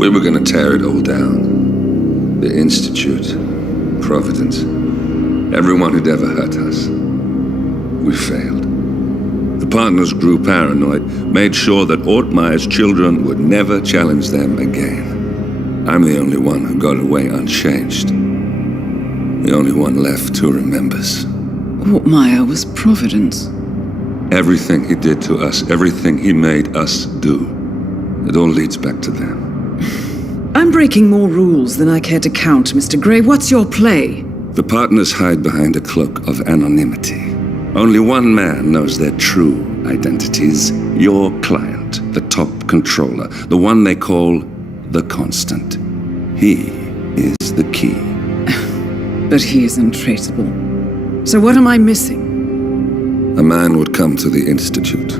We were going to tear it all down. The Institute, Providence, everyone who'd ever hurt us. We failed. The partners grew paranoid, made sure that Ortmeyer's children would never challenge them again. I'm the only one who got away unchanged. The only one left who remembers. Ortmeyer was Providence. Everything he did to us, everything he made us do, it all leads back to them. I'm breaking more rules than I care to count, Mr. Gray. What's your play? The partners hide behind a cloak of anonymity. Only one man knows their true identities. Your client, the top controller, the one they call the Constant. He is the key. But he is untraceable. So what am I missing? A man would come to the Institute.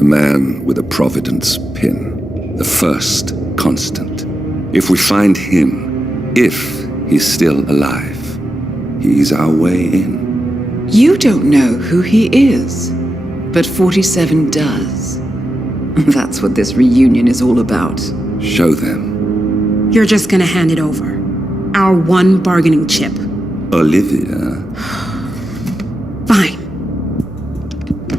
A man with a Providence pin. The first Constant. If we find him, if he's still alive, he's our way in. You don't know who he is, but 47 does. That's what this reunion is all about. Show them. You're just gonna hand it over. Our one bargaining chip. Olivia. Fine.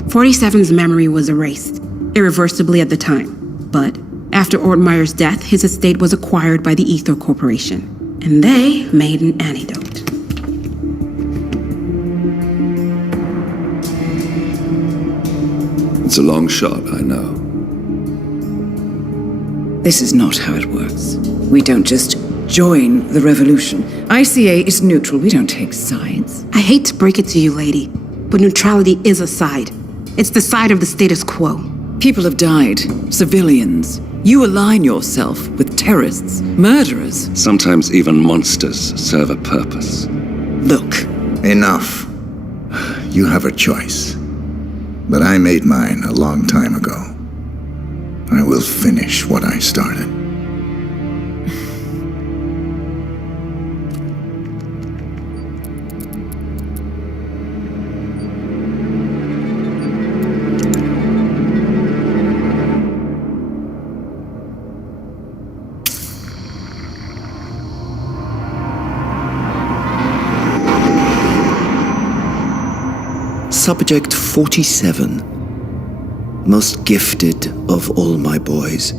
47's memory was erased, irreversibly at the time. But after Ortmeyer's death, his estate was acquired by the Ether Corporation. And they made an antidote. It's a long shot, I know. This is not how it works. We don't just join the revolution. ICA is neutral. We don't take sides. I hate to break it to you, lady, but neutrality is a side. It's the side of the status quo. People have died. Civilians. You align yourself with terrorists, murderers. Sometimes even monsters serve a purpose. Look. Enough. You have a choice. But I made mine a long time ago. I will finish what I started. Subject 47. Most gifted of all my boys.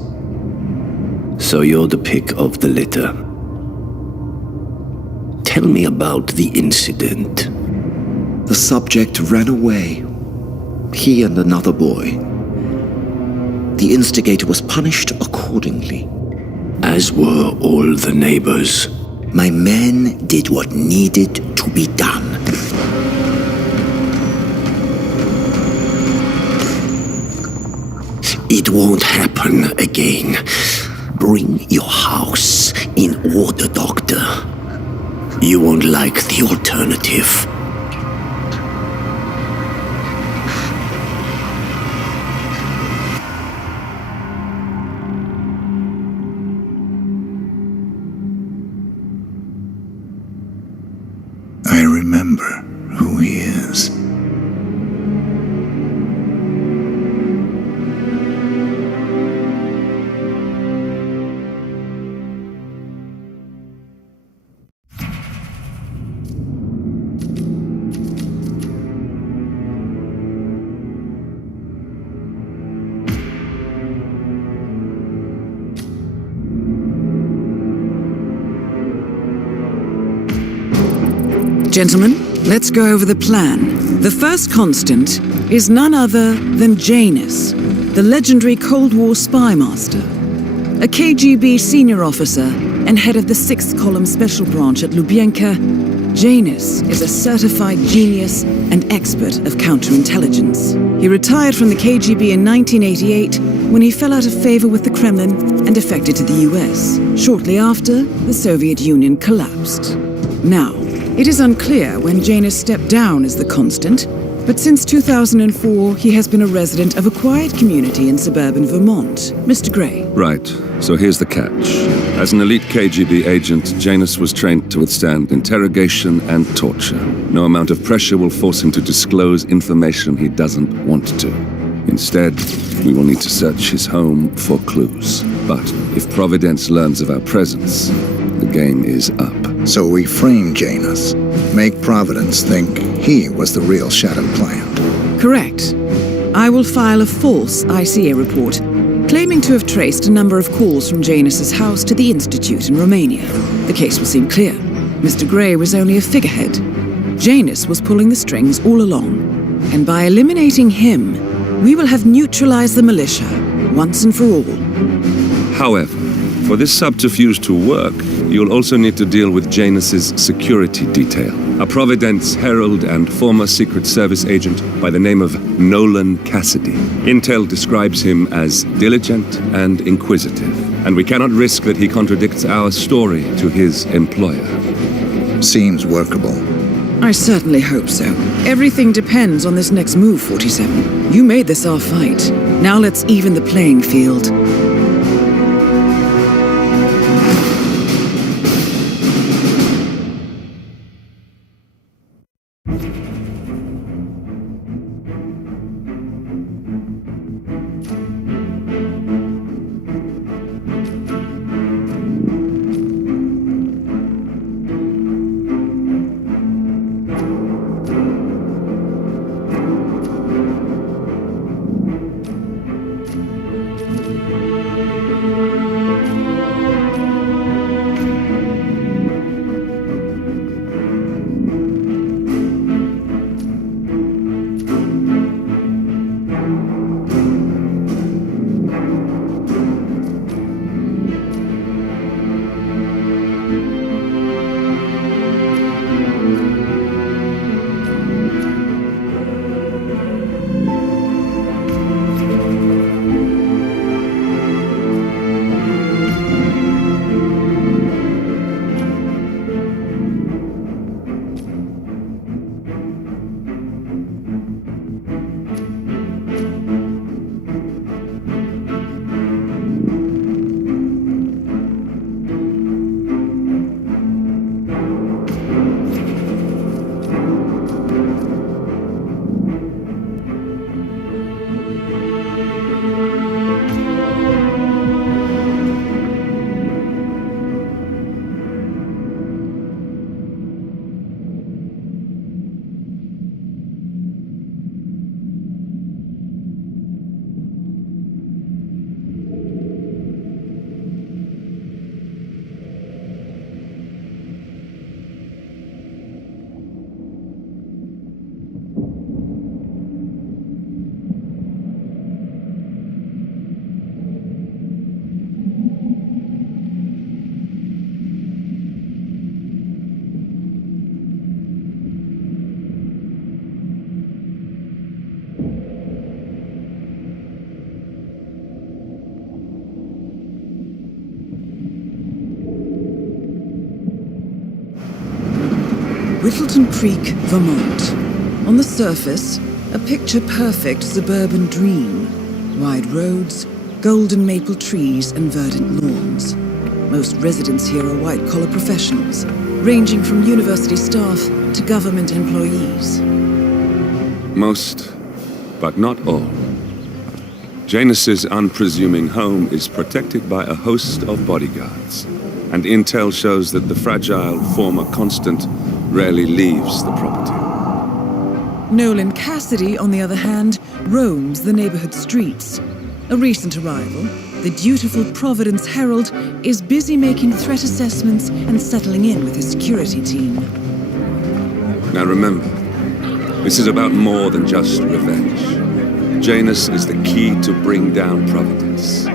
So you're the pick of the litter. Tell me about the incident. The subject ran away. He and another boy. The instigator was punished accordingly. As were all the neighbors. My men did what needed to be done. It won't happen again. Bring your house in order, Doctor. You won't like the alternative. I remember who he is. Gentlemen, let's go over the plan. The first constant is none other than Janus, the legendary Cold War spy master, a KGB senior officer and head of the 6th Column Special Branch at Lubyanka. Janus is a certified genius and expert of counterintelligence. He retired from the KGB in 1988 when he fell out of favor with the Kremlin and defected to the US. Shortly after, the Soviet Union collapsed. Now, it is unclear when Janus stepped down as the constant, but since 2004, he has been a resident of a quiet community in suburban Vermont. Mr. Gray. Right, so here's the catch. As an elite KGB agent, Janus was trained to withstand interrogation and torture. No amount of pressure will force him to disclose information he doesn't want to. Instead, we will need to search his home for clues. But if Providence learns of our presence, the game is up. So we frame Janus, make Providence think he was the real shadow client. Correct. I will file a false ICA report, claiming to have traced a number of calls from Janus's house to the Institute in Romania. The case will seem clear. Mr. Gray was only a figurehead. Janus was pulling the strings all along. And by eliminating him, we will have neutralized the militia, once and for all. However, for this subterfuge to work, you'll also need to deal with Janus's security detail. A Providence herald and former Secret Service agent by the name of Nolan Cassidy. Intel describes him as diligent and inquisitive, and we cannot risk that he contradicts our story to his employer. Seems workable. I certainly hope so. Everything depends on this next move, 47. You made this our fight. Now let's even the playing field. Whittleton Creek, Vermont. On the surface, a picture-perfect suburban dream. Wide roads, golden maple trees and verdant lawns. Most residents here are white-collar professionals, ranging from university staff to government employees. Most, but not all. Janus's unpresuming home is protected by a host of bodyguards, and intel shows that the fragile former constant rarely leaves the property. Nolan Cassidy, on the other hand, roams the neighborhood streets. A recent arrival, the dutiful Providence Herald is busy making threat assessments and settling in with his security team. Now remember, this is about more than just revenge. Janus is the key to bring down Providence.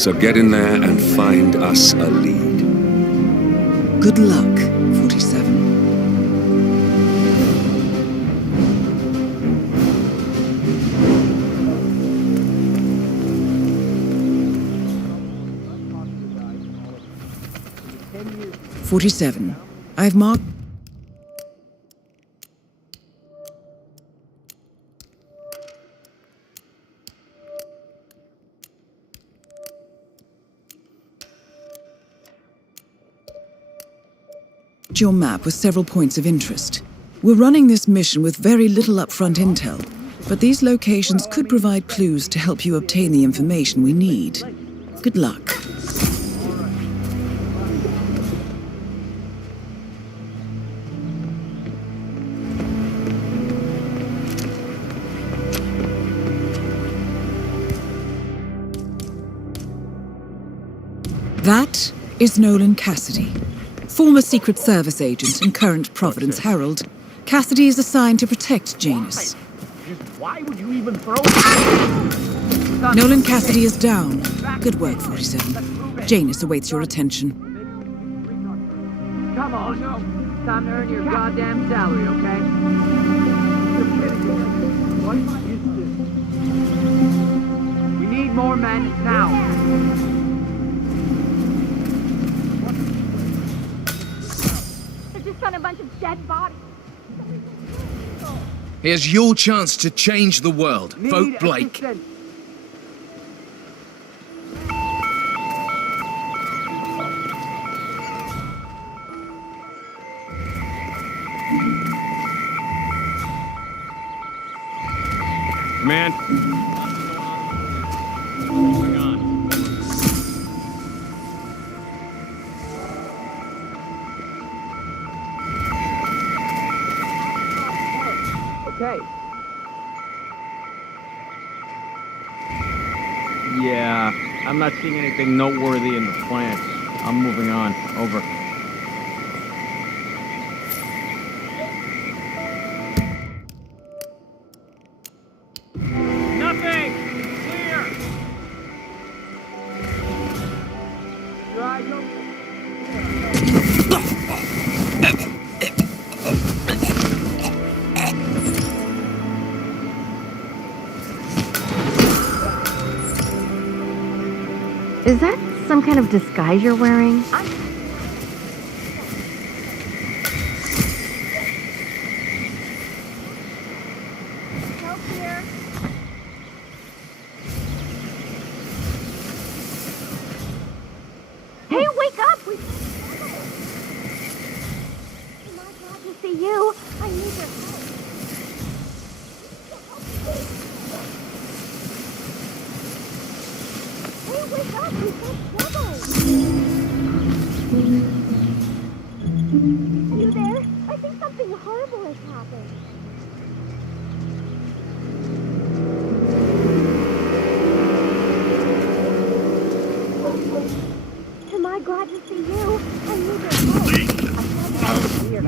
So get in there and find us a lead. Good luck, 47. I've marked... your map with several points of interest. We're running this mission with very little upfront intel. but these locations could provide clues to help you obtain the information we need. Good luck. That is Nolan Cassidy, former Secret Service agent and current Providence Herald. Cassidy is assigned to protect Janus. Why would you even throw Nolan Cassidy is down. Good work, 47. Janus awaits your attention. Come on, no. Time to earn your goddamn salary, okay? What is this? We need more men now. I just found a bunch of dead bodies. Here's your chance to change the world. Vote Blake. Man. What's going on? Okay. Yeah, I'm not seeing anything noteworthy in the plants. I'm moving on. Over. Nothing! Clear! Your eyes open. Is that some kind of disguise you're wearing? Help here. Hey, wake up! Am I glad to see you? I need your help. Hey, wake up! We've got trouble! Are you there? I think something horrible has happened. Am I glad to see you? I need your help. I thought that was weird.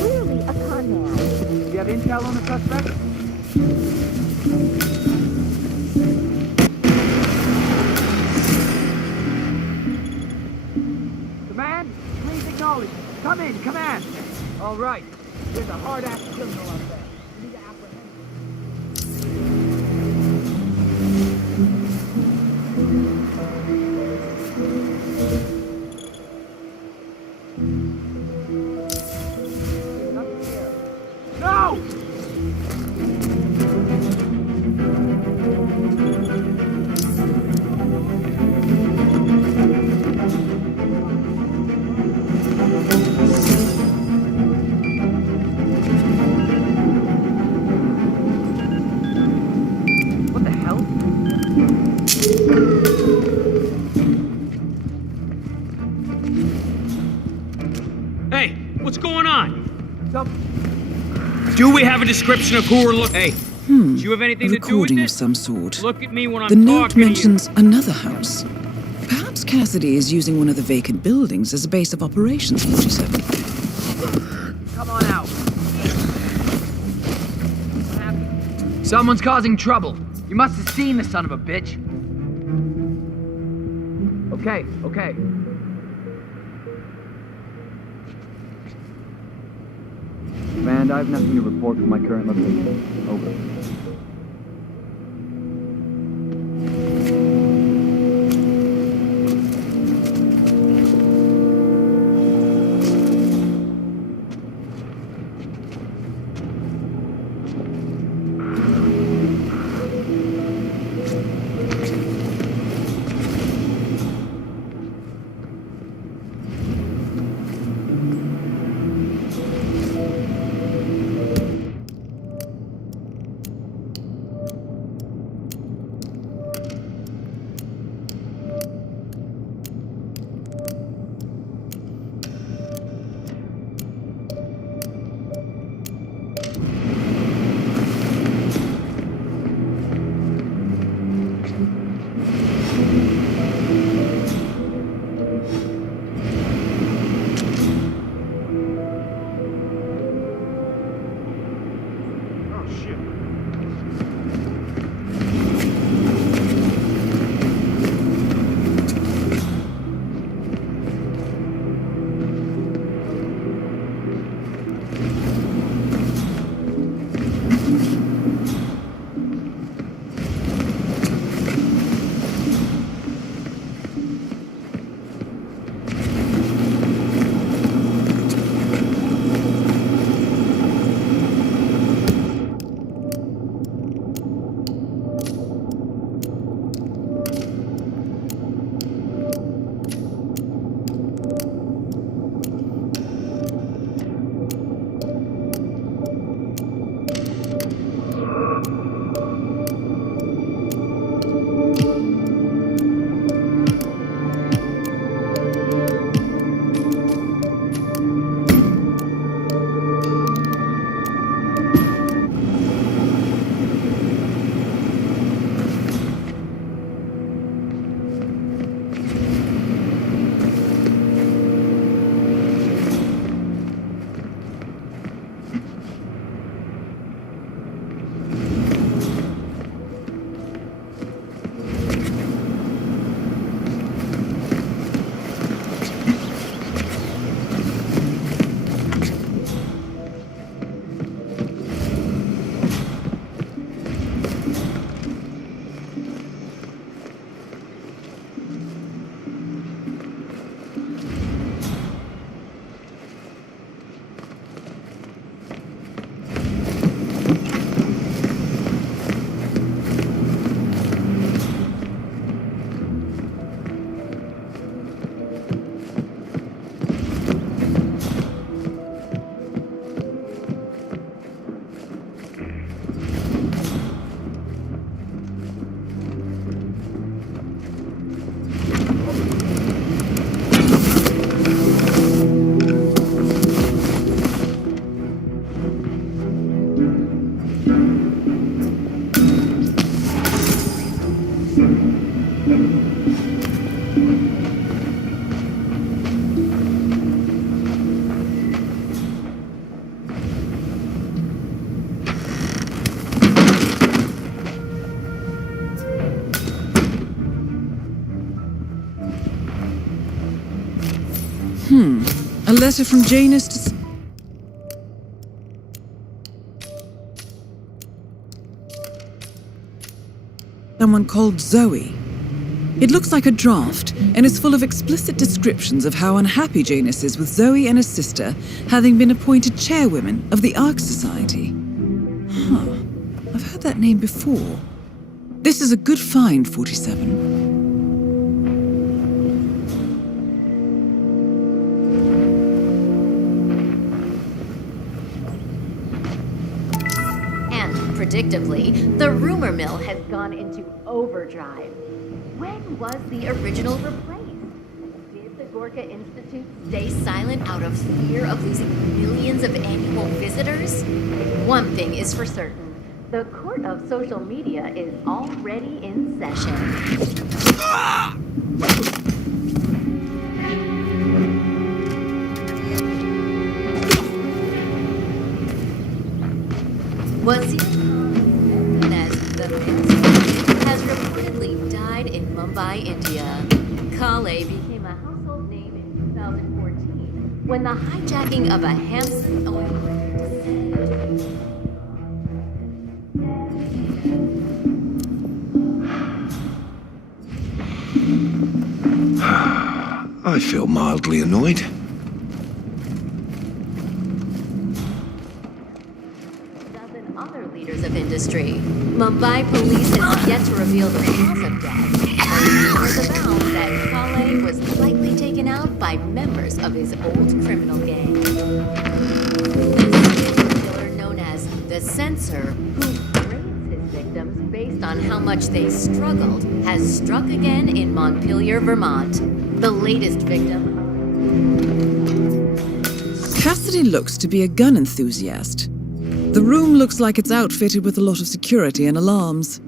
Clearly a con man. Do you have intel on the suspect? Command, please acknowledge. Come in, command. All right. There's a hard-ass criminal out there. We need to apprehend him. Nothing here. No! What the hell? Hey, what's going on? Some... Do we have a description of who we're looking? Hey, do you have A anything to do with recording of this? some sort. Look at me when I'm The note talking mentions another house. Perhaps Cassidy is using one of the vacant buildings as a base of operations, 47. Come on out. What happened? Someone's causing trouble. You must have seen the son of a bitch. Okay, okay. Command, I have nothing to report from my current location. Over. A letter from Janus to... someone called Zoe. It looks like a draft and is full of explicit descriptions of how unhappy Janus is with Zoe and his sister having been appointed chairwomen of the Ark Society. Huh. I've heard that name before. This is a good find, 47. Predictably, the rumor mill has gone into overdrive. When was the original replaced? Did the Gorka Institute stay silent out of fear of losing millions of annual visitors? One thing is for certain. The court of social media is already in session. Was he? Has reportedly died in Mumbai, India. Kale became a household name in 2014 when the hijacking of a Hampson oil rig descended. I feel mildly annoyed. Of industry. Mumbai police has yet to reveal the cause of death. Rumors abound that Kale was likely taken out by members of his old criminal gang. This killer known as the Censor, who rates his victims based on how much they struggled, has struck again in Montpelier, Vermont. The latest victim. Cassidy looks to be a gun enthusiast. The room looks like it's outfitted with a lot of security and alarms.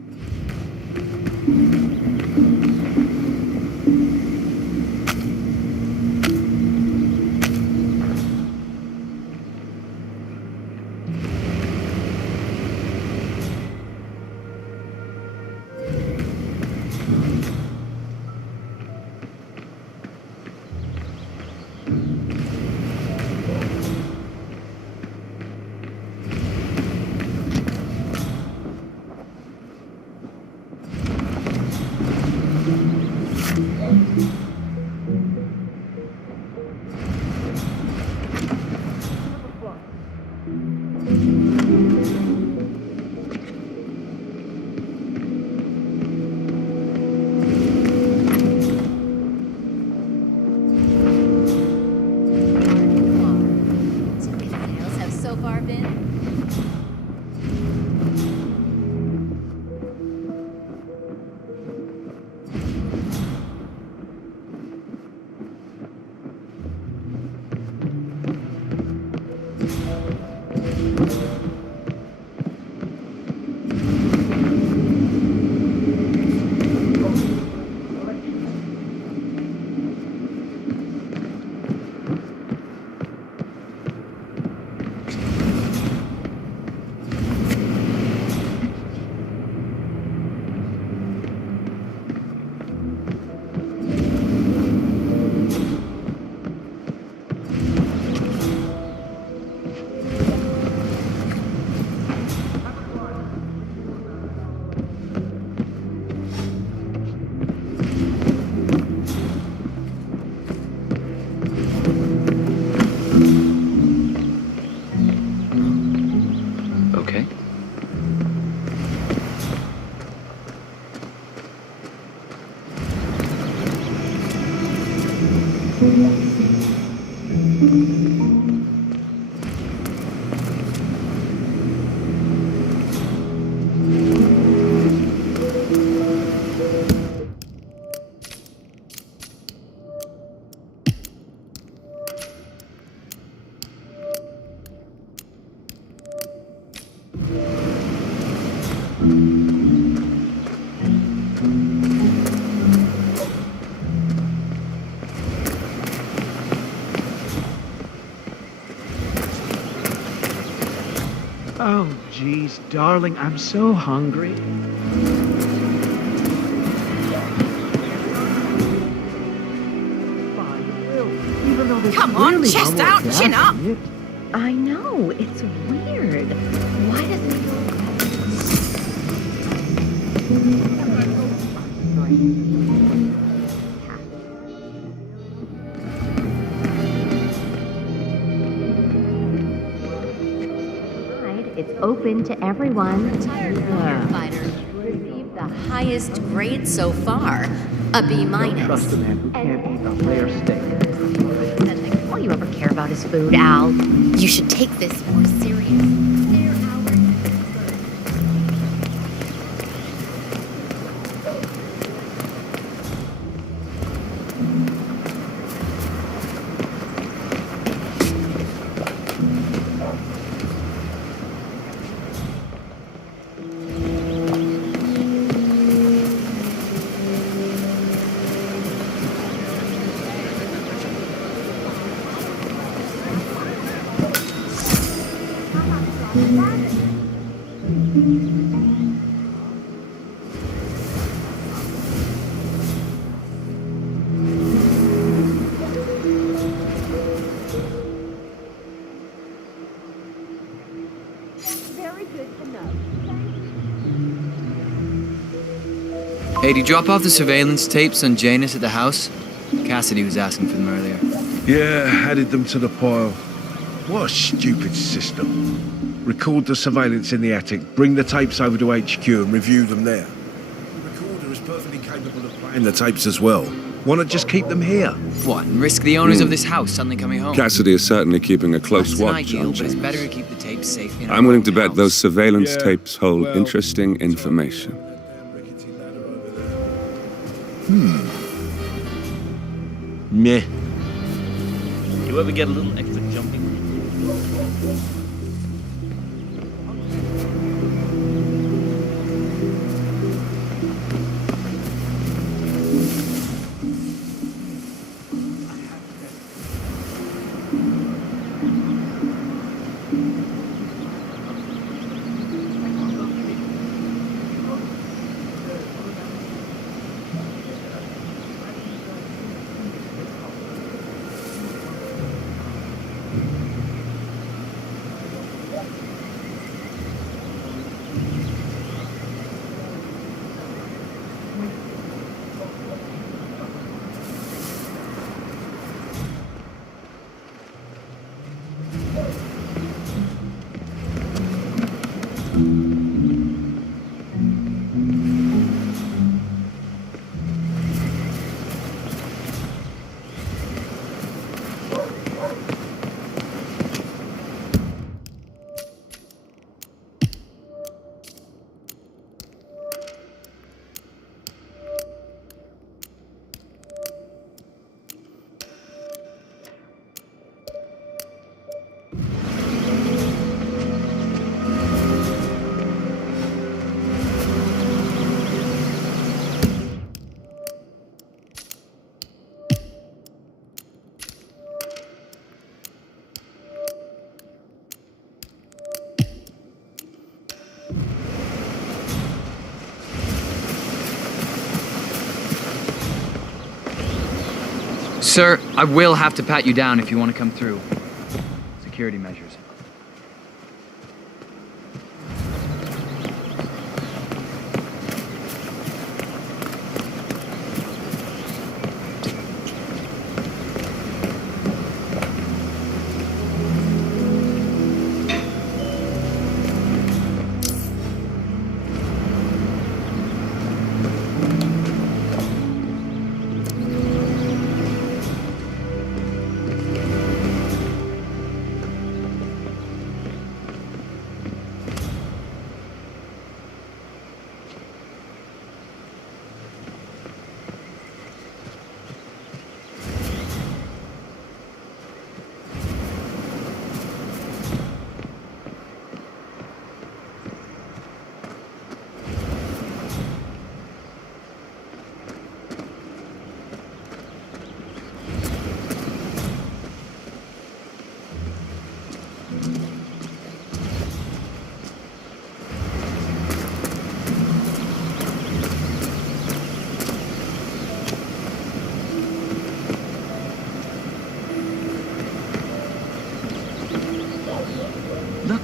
Oh, geez, darling, I'm so hungry. Even though this Come on, really chest almost out, chin got up. it. I know, it's weird. Why does it It's open to everyone. Retired firefighter received the highest grade so far, a B-. Don't trust a man who can't eat a rare steak. All you ever care about is food, Al. You should take this more serious. They're our Hey, did you drop off the surveillance tapes on Janus at the house? Cassidy was asking for them earlier. Yeah, added them to the pile. What a stupid system. Record the surveillance in the attic, bring the tapes over to HQ and review them there. The recorder is perfectly capable of playing the tapes as well. Why not just keep them here? What, and risk the owners of this house suddenly coming home? Cassidy is certainly keeping a close That's an watch ideal, on but it's James. better to keep the tapes safe in our I'm willing to own bet house. those surveillance Yeah, tapes hold well, interesting information. Meh. You ever get a little extra jumping? Sir, I will have to pat you down if you want to come through. Security measures.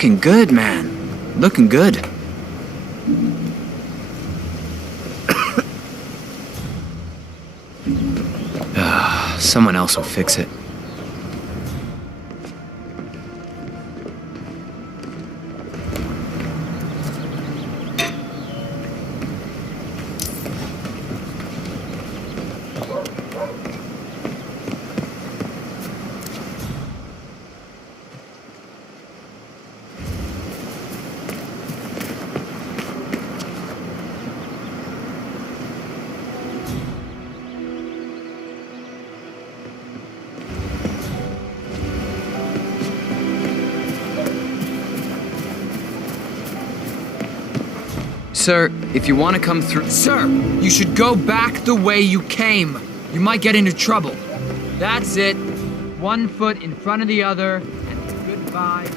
Looking good, man. Looking good. Someone else will fix it. Sir, if you want to come through... Sir, you should go back the way you came. You might get into trouble. That's it. 1 foot in front of the other, and goodbye.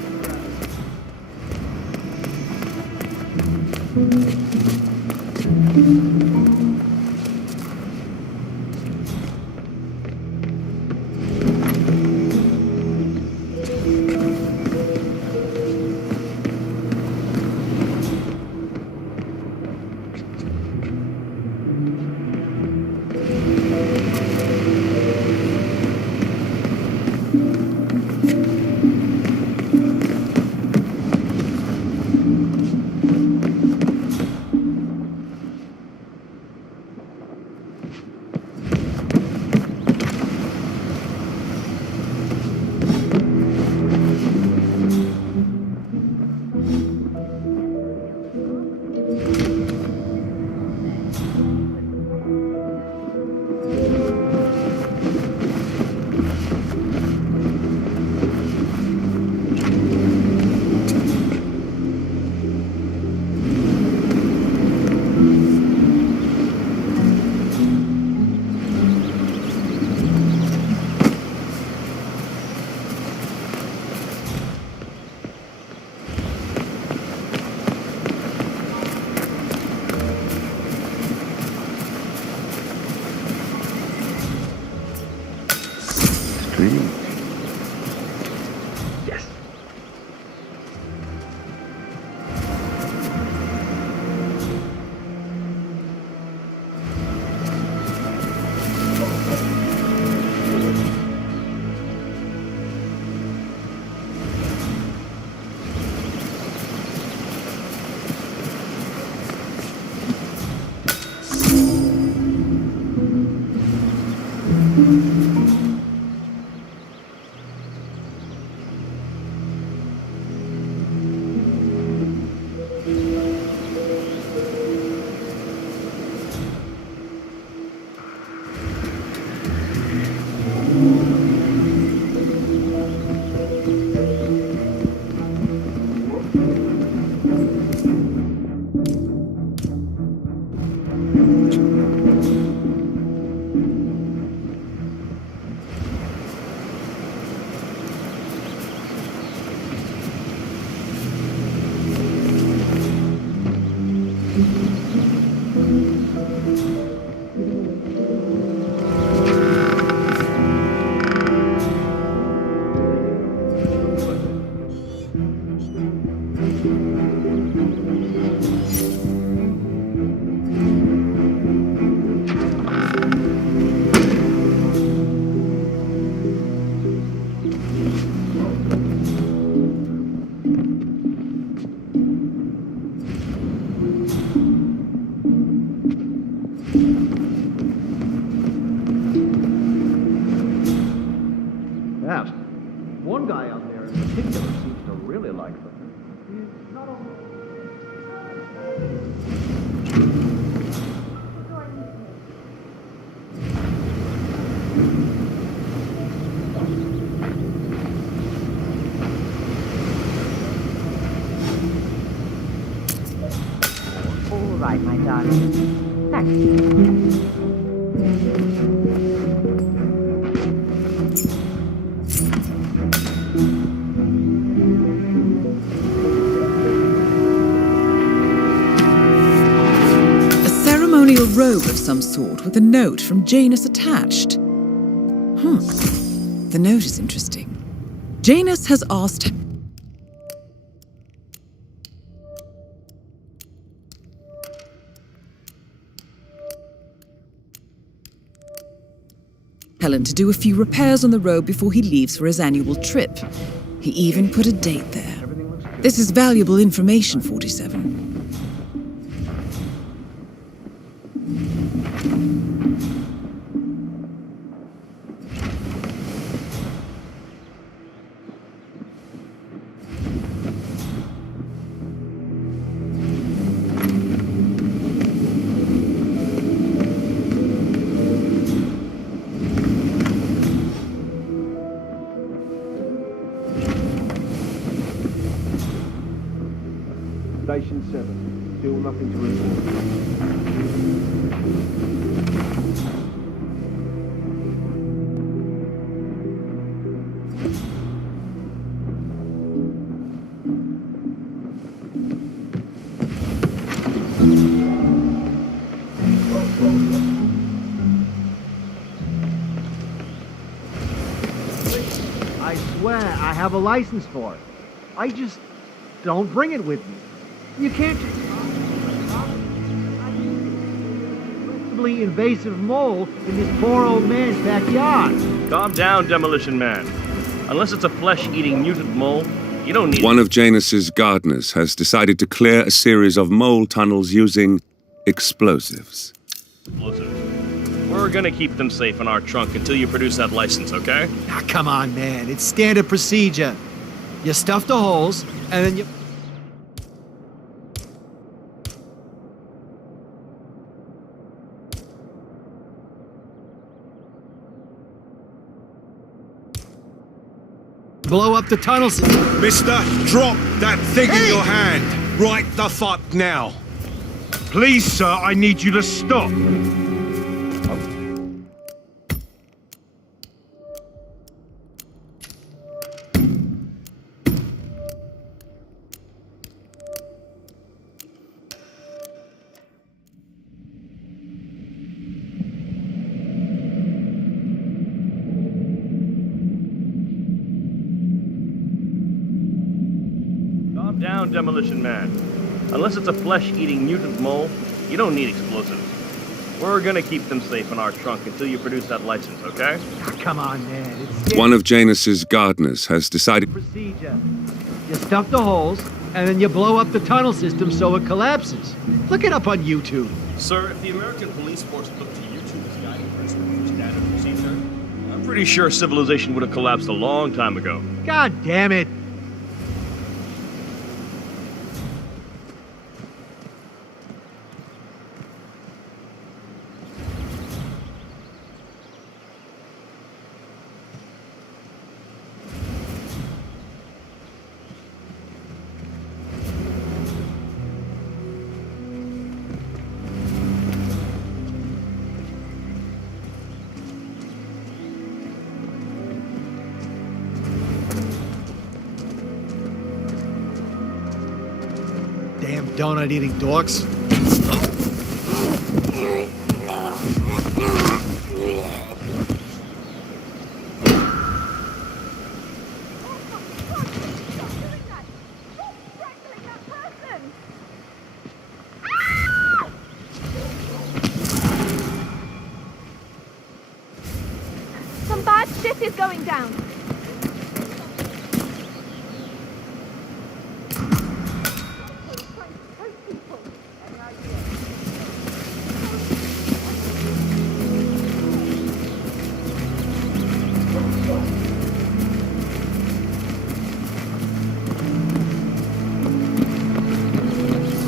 Yes. Perhaps. One guy out there in particular seems to really like them. He's not only... All right, my darling. Thanks. Robe of some sort with a note from Janus attached. The note is interesting. Janus has asked... Helen to do a few repairs on the road before he leaves for his annual trip. He even put a date there. This is valuable information, 47. Station 7. Still nothing to report. I swear I have a license for it. I just don't bring it with me. You can't just... Possibly invasive mole in this poor old man's backyard. Calm down, Demolition Man. Unless it's a flesh-eating mutant mole, you don't need... One of Janus's gardeners has decided to clear a series of mole tunnels using explosives. Explosives. We're gonna keep them safe in our trunk until you produce that license, okay? Ah, come on, man. It's standard procedure. You stuff the holes, and then you... blow up the tunnels. Mister, drop that thing in your hand. Right the fuck now. Please, sir, I need you to stop. Calm down, Demolition Man. Unless it's a flesh-eating mutant mole, you don't need explosives. We're gonna keep them safe in our trunk until you produce that license, okay? Ah, come on, man. It's standard One of Janus's gardeners has decided... procedure. You stuff the holes, and then you blow up the tunnel system so it collapses. Look it up on YouTube. Sir, if the American police force looked to YouTube as guiding principle for standard procedure, I'm pretty sure civilization would have collapsed a long time ago. God damn it. Damn donut-eating dorks. Some bad shit is going down.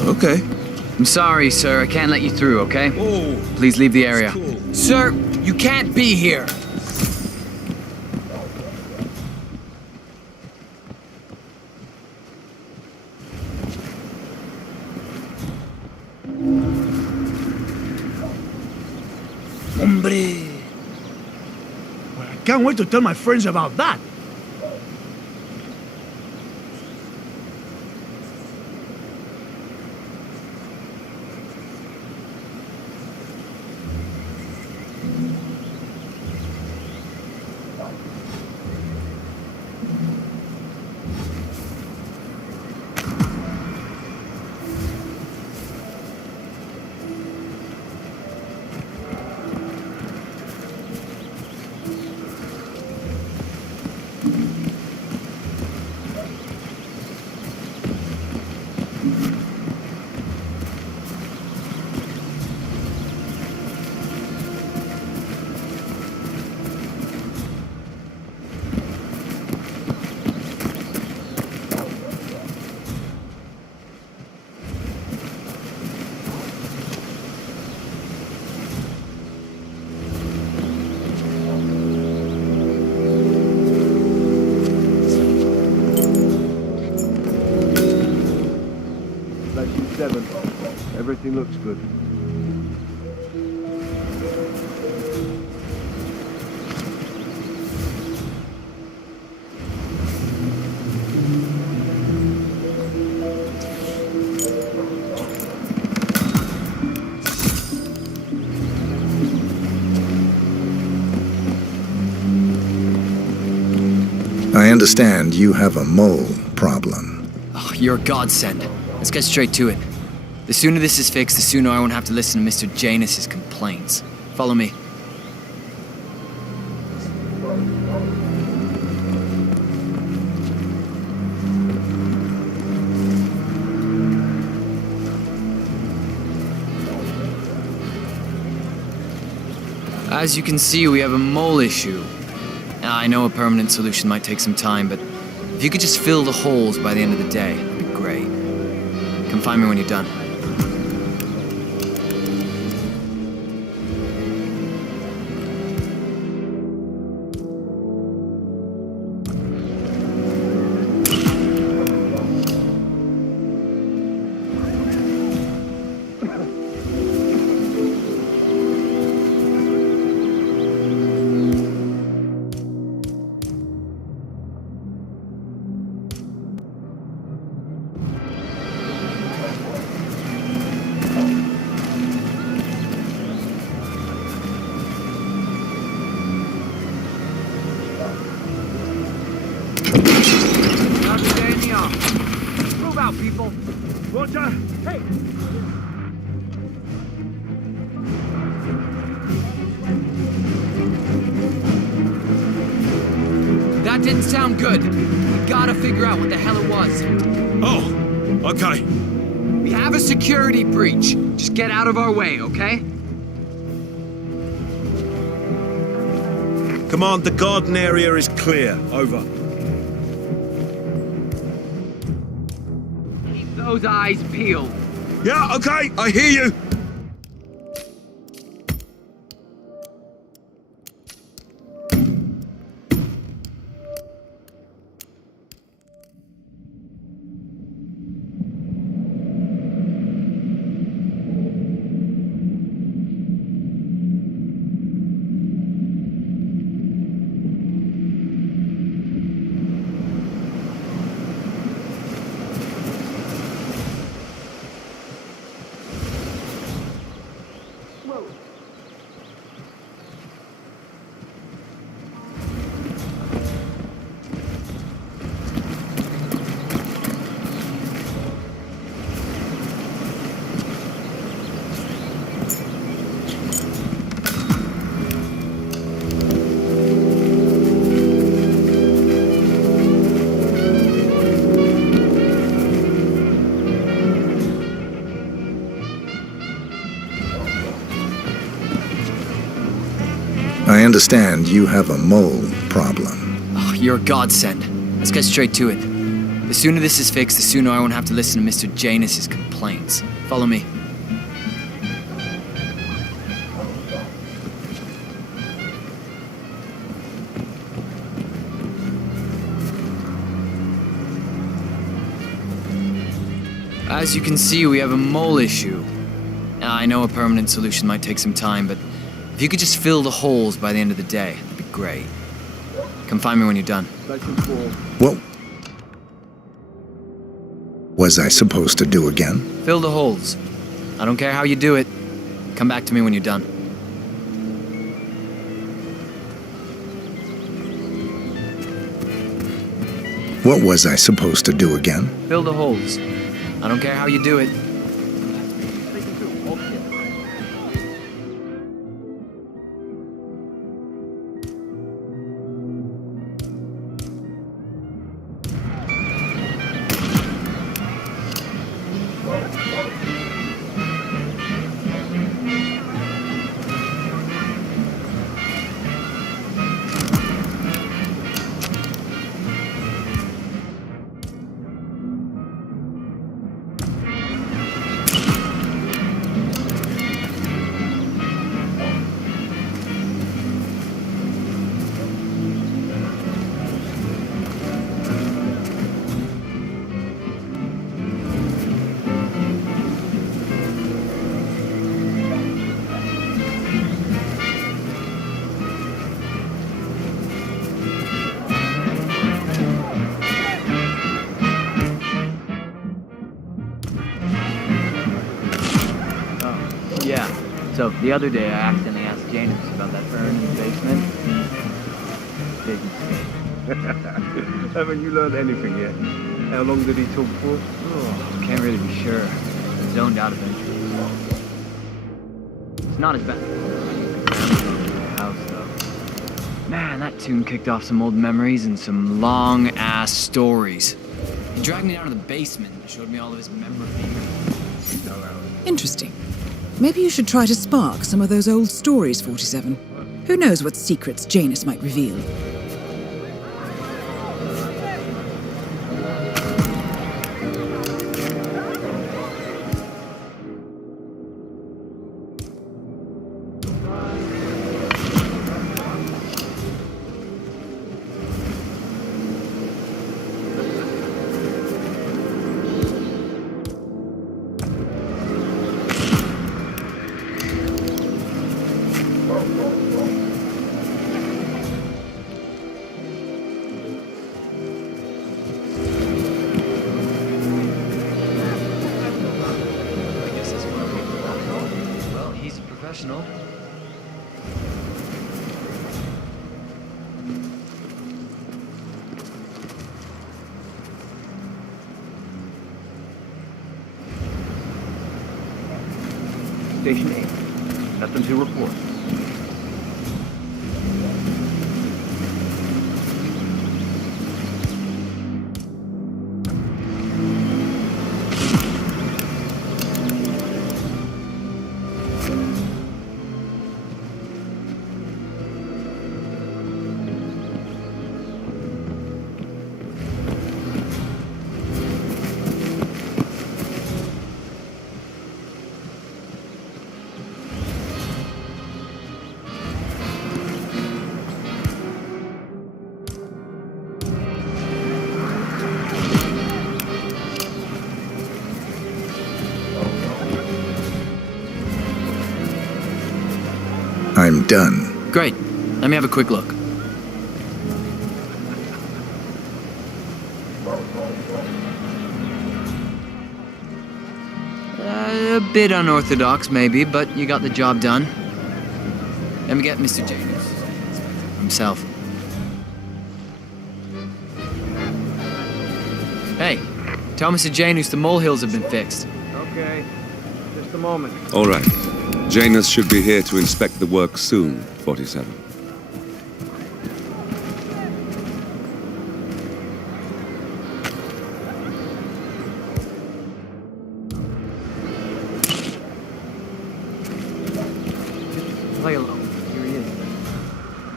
Okay. I'm sorry, sir. I can't let you through, okay? Oh, Please leave the area. cool. Sir, you can't be here. Hombre. Well, I can't wait to tell my friends about that. Everything looks good. I understand you have a mole problem. Oh, you're a godsend. Let's get straight to it. The sooner this is fixed, the sooner I won't have to listen to Mr. Janus's complaints. Follow me. As you can see, we have a mole issue. I know a permanent solution might take some time, but if you could just fill the holes by the end of the day, that'd be great. Come find me when you're done. Move out, people. Roger. Hey. That didn't sound good. We gotta figure out what the hell it was. Oh, okay. We have a security breach. Just get out of our way, okay? Command, the garden area is clear. Over. Keep those eyes peeled. Yeah, okay, I hear you. I understand you have a mole problem. Oh, you're a godsend. Let's get straight to it. The sooner this is fixed, the sooner I won't have to listen to Mr. Janus's complaints. Follow me. As you can see, we have a mole issue. I know a permanent solution might take some time, but if you could just fill the holes by the end of the day, that'd be great. Come find me when you're done. What was I supposed to do again? Fill the holes. I don't care how you do it. Come back to me when you're done. What was I supposed to do again? Fill the holes. I don't care how you do it. So, the other day I accidentally asked Janus about that urn in the basement. Big mistake. Haven't you learned anything yet? How long did he talk for? Oh, can't really be sure. Zoned out eventually. It's not as bad as the house, though. Man, that tune kicked off some old memories and some long-ass stories. He dragged me down to the basement and showed me all of his memorabilia. Interesting. Maybe you should try to spark some of those old stories, 47. Who knows what secrets Janus might reveal? Professional. Station 8. Nothing to report. I'm done. Great. Let me have a quick look. A bit unorthodox, maybe, but you got the job done. Let me get Mr. Janus himself. Hey, tell Mr. Janus the molehills have been fixed. Okay. Just a moment. All right. Janus should be here to inspect the work soon, 47. Play along. Here he is.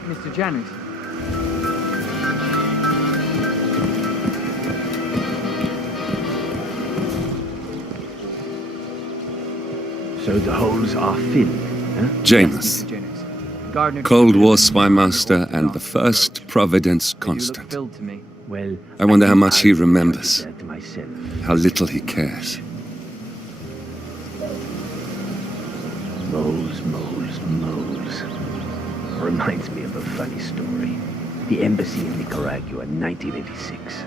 Mr. Janus. So the holes are filled, huh? Janus. Cold War spy master and the first Providence constant. Well, I wonder how much he remembers. that myself. How little he cares. Moles, moles, moles. Reminds me of a funny story. The embassy in Nicaragua, 1986.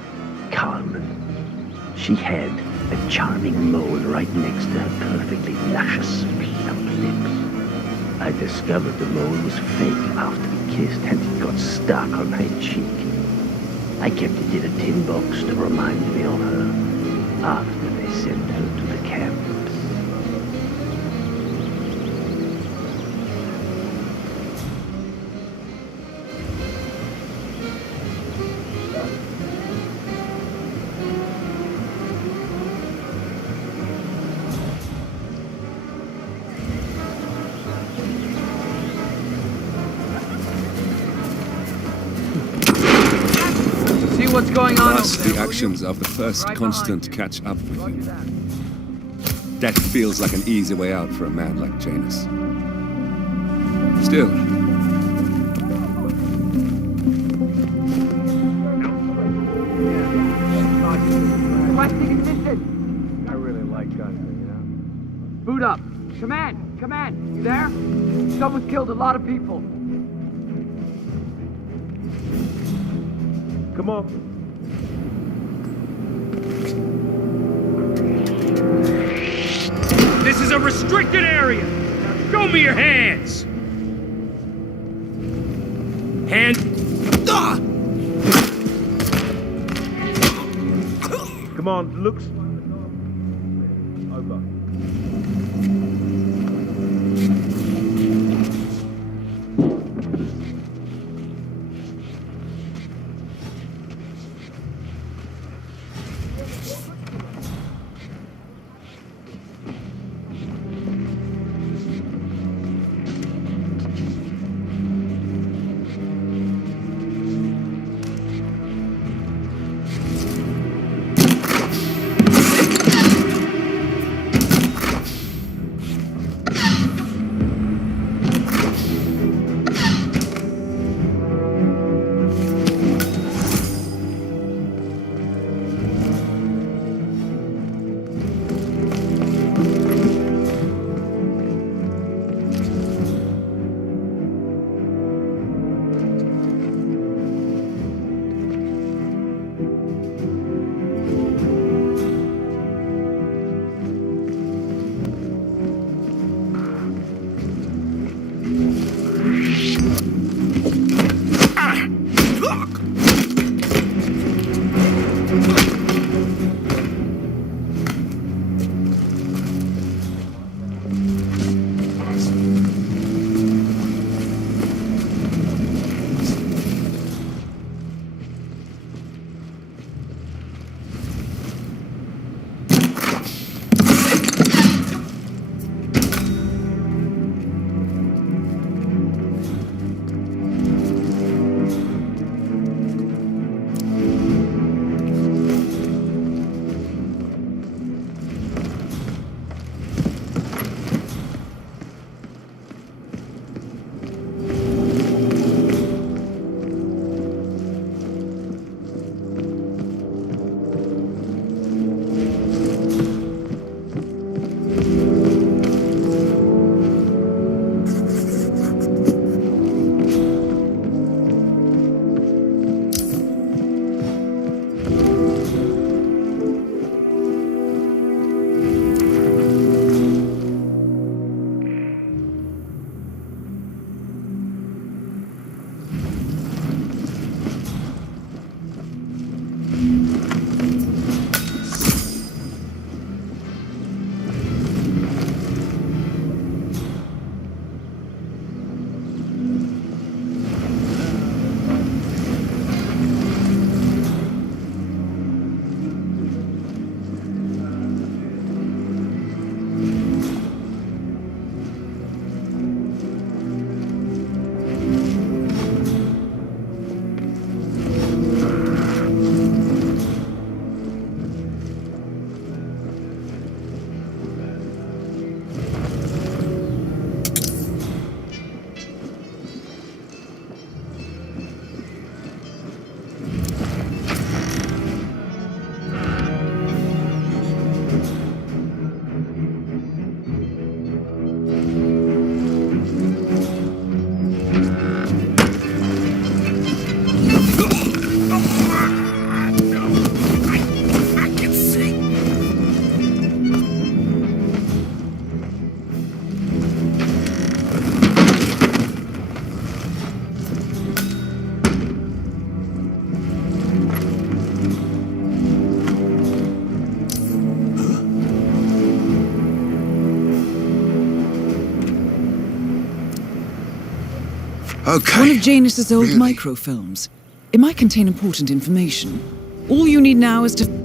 Carmen. She had a charming mole right next to her perfectly luscious, plump lips. I discovered the mole was fake after we kissed and it got stuck on my cheek. I kept it in a tin box to remind me of her after they sent her to the camps. What's going on Thus, over there? the actions of the first constant catch up with you. Death feels like an easy way out for a man like Janus. Still, Requesting admission. I really like guns, you know. Boot up. Command, command. You there? Someone's killed a lot of people. Come on. This is a restricted area. Show me your hands! Hand... Command, looks... Over. Okay. One of Janus's old microfilms. It might contain important information. All you need now is to...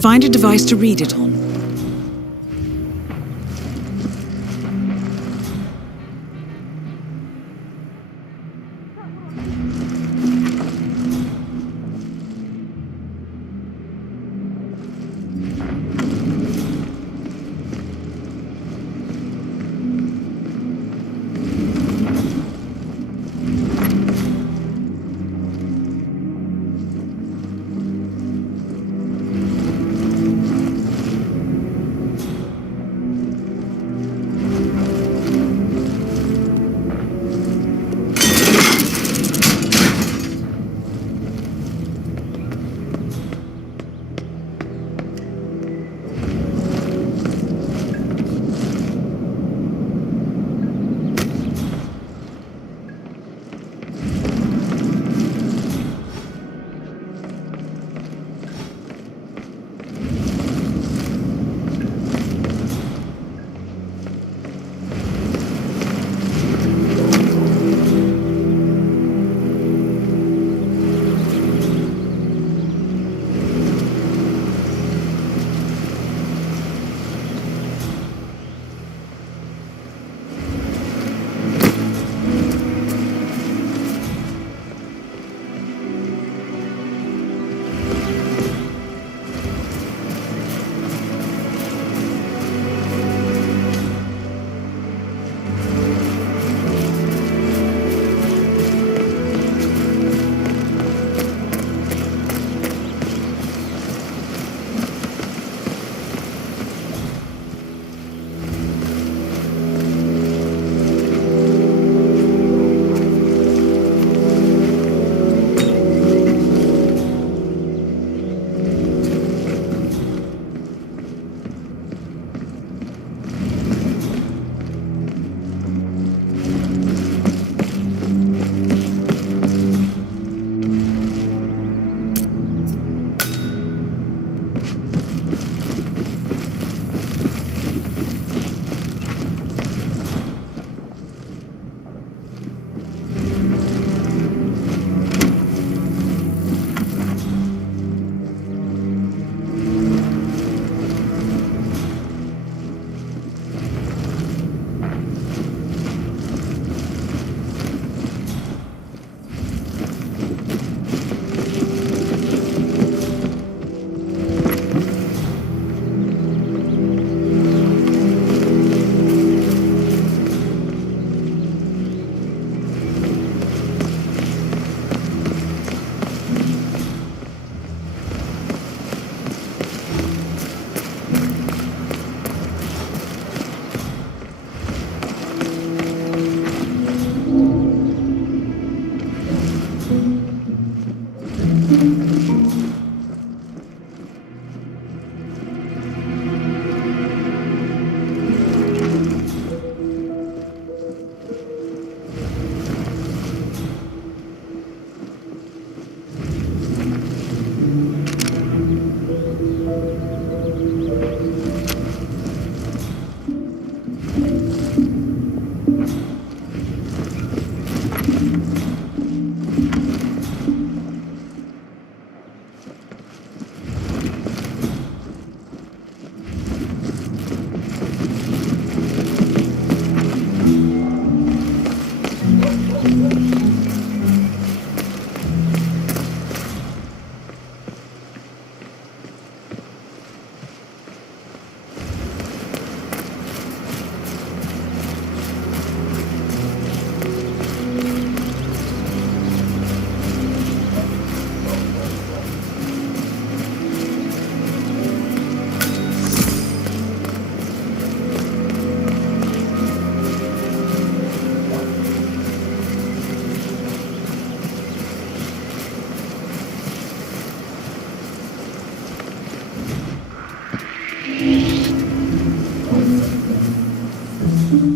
Find a device to read it on.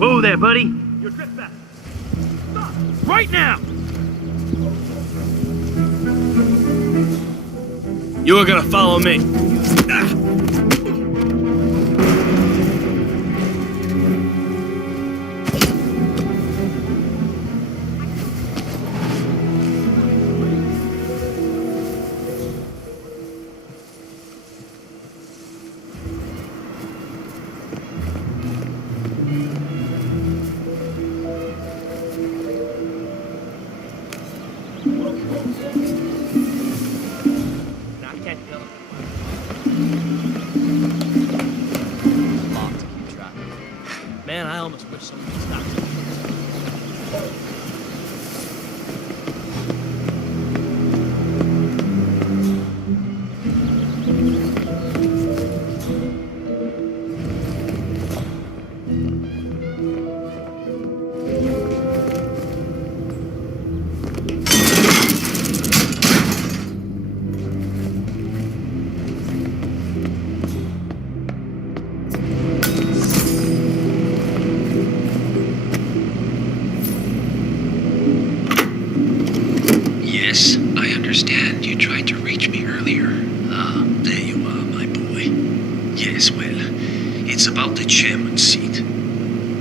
Whoa there, buddy. You're trespassing. Stop! Right now! You are gonna follow me. Man, I almost wish someone would stop. Yes, I understand you tried to reach me earlier. Ah, there you are, my boy. Yes, well, it's about the chairman's seat.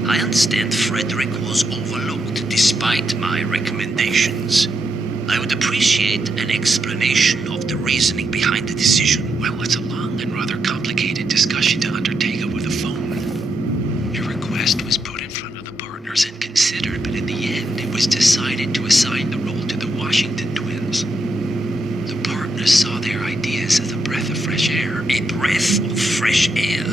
I understand Frederick was overlooked despite my recommendations. I would appreciate an explanation of the reasoning behind the decision. Well, it's a long and rather complicated discussion to undertake over the phone. Your request was put in front of the partners and considered, but in the end, it was decided to assign the role to the Washington twins. The partners saw their ideas as a breath of fresh air. A breath of fresh air.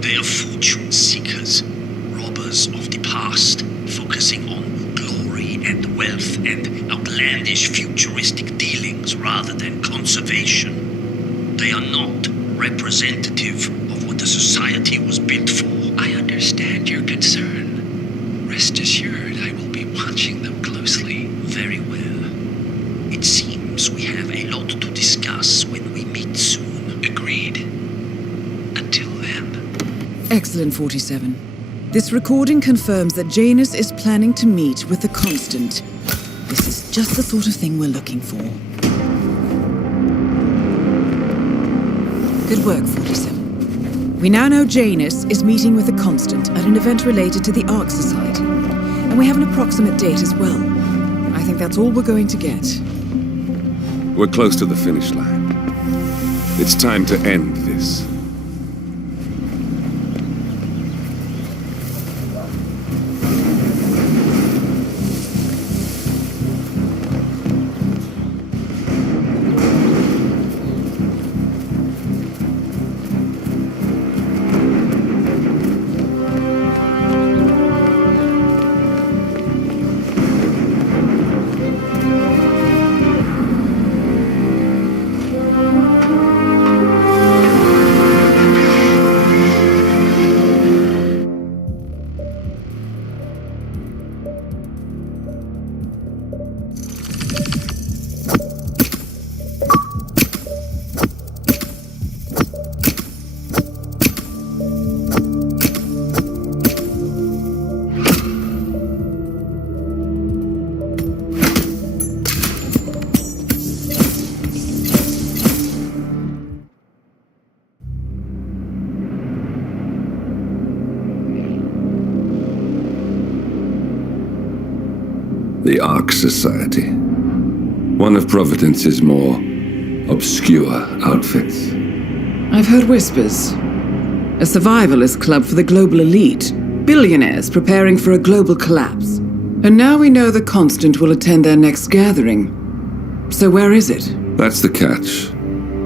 They are fortune seekers, robbers of the past, focusing on glory and wealth and outlandish futuristic dealings rather than conservation. They are not representative of what the society was built for. I understand your concern. Rest assured, I will be watching them closely. Very well. It seems we have a lot to discuss when we meet soon. Agreed. Until then. Excellent, 47. This recording confirms that Janus is planning to meet with the Constant. This is just the sort of thing we're looking for. Good work, 47. We now know Janus is meeting with the Constant at an event related to the Ark Society. And we have an approximate date as well. I think that's all we're going to get. We're close to the finish line. It's time to end this. the Ark Society. One of Providence's more obscure outfits. I've heard whispers. A survivalist club for the global elite. Billionaires preparing for a global collapse. And now we know the Constant will attend their next gathering. So where is it? That's the catch.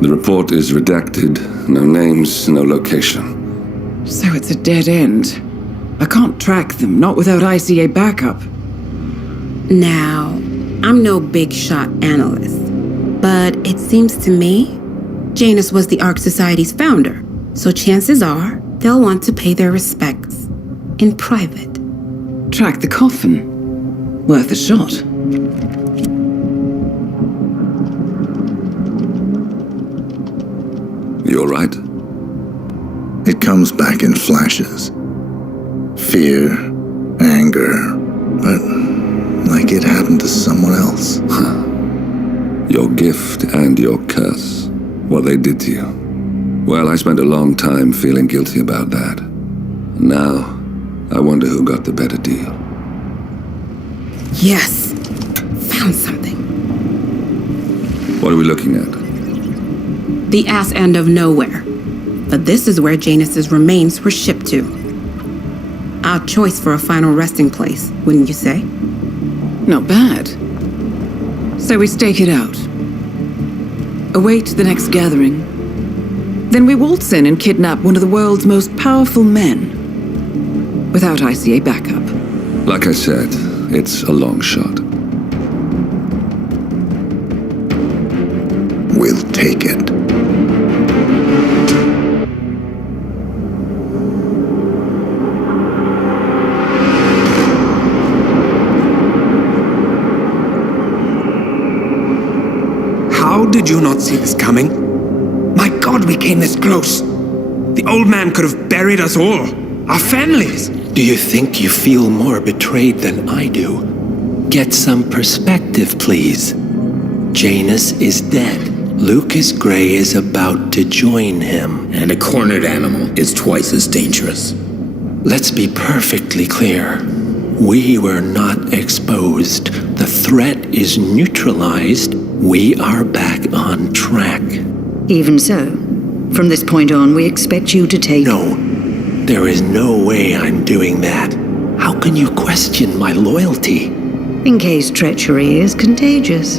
The report is redacted. No names, no location. So it's a dead end. I can't track them, not without ICA backup. Now, I'm no big shot analyst, but it seems to me Janus was the Ark Society's founder, so chances are they'll want to pay their respects in private. Track the coffin. Worth a shot. You all right? It comes back in flashes. Fear, anger, but like it happened to someone else. Your gift and your curse. What they did to you. Well, I spent a long time feeling guilty about that. Now, I wonder who got the better deal. Yes, found something. What are we looking at? The ass end of nowhere. But this is where Janus's remains were shipped to. Our choice for a final resting place, wouldn't you say? Not bad. So we stake it out. Await the next gathering. Then we waltz in and kidnap one of the world's most powerful men. Without ICA backup. Like I said, it's a long shot. We'll take it. How did you not see this coming? My God, we came this close. The old man could have buried us all. Our families. Do you think you feel more betrayed than I do? Get some perspective, please. Janus is dead. Lucas Gray is about to join him. And a cornered animal is twice as dangerous. Let's be perfectly clear. We were not exposed. The threat is neutralized. We are back on track. Even so, from this point on, we expect you to take... No, there is no way I'm doing that. How can you question my loyalty? In case treachery is contagious.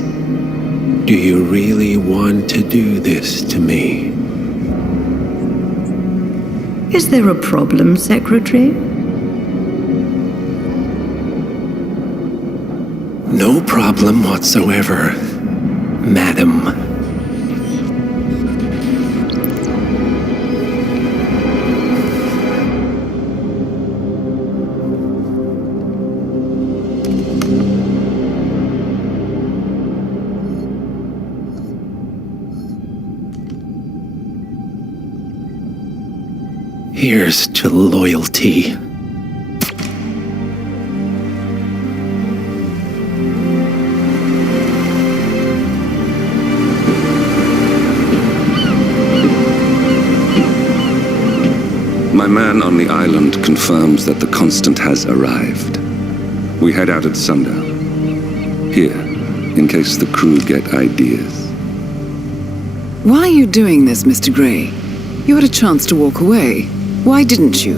Do you really want to do this to me? Is there a problem, Secretary? No problem whatsoever, Madam. Here's to loyalty. My man on the island confirms that the Constant has arrived. We head out at sundown. Here, in case the crew get ideas. Why are you doing this, Mr. Gray? You had a chance to walk away. Why didn't you?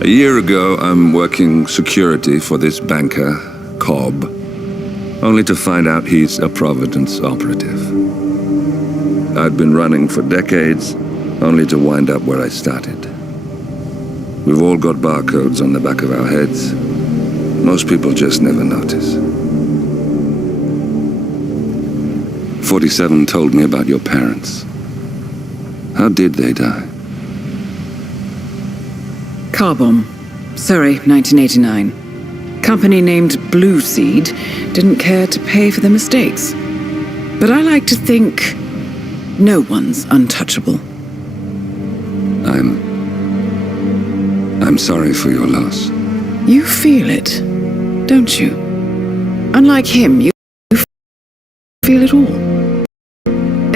A year ago, I'm working security for this banker, Cobb, only to find out he's a Providence operative. I'd been running for decades, only to wind up where I started. We've all got barcodes on the back of our heads. Most people just never notice. 47 told me about your parents. How did they die? Car bomb. Surrey, 1989. Company named Blue Seed didn't care to pay for their mistakes. But I like to think no one's untouchable. I'm sorry for your loss. You feel it, don't you? Unlike him, you feel it all.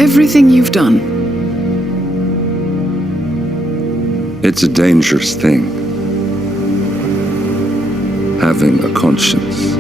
Everything you've done. It's a dangerous thing. having a conscience.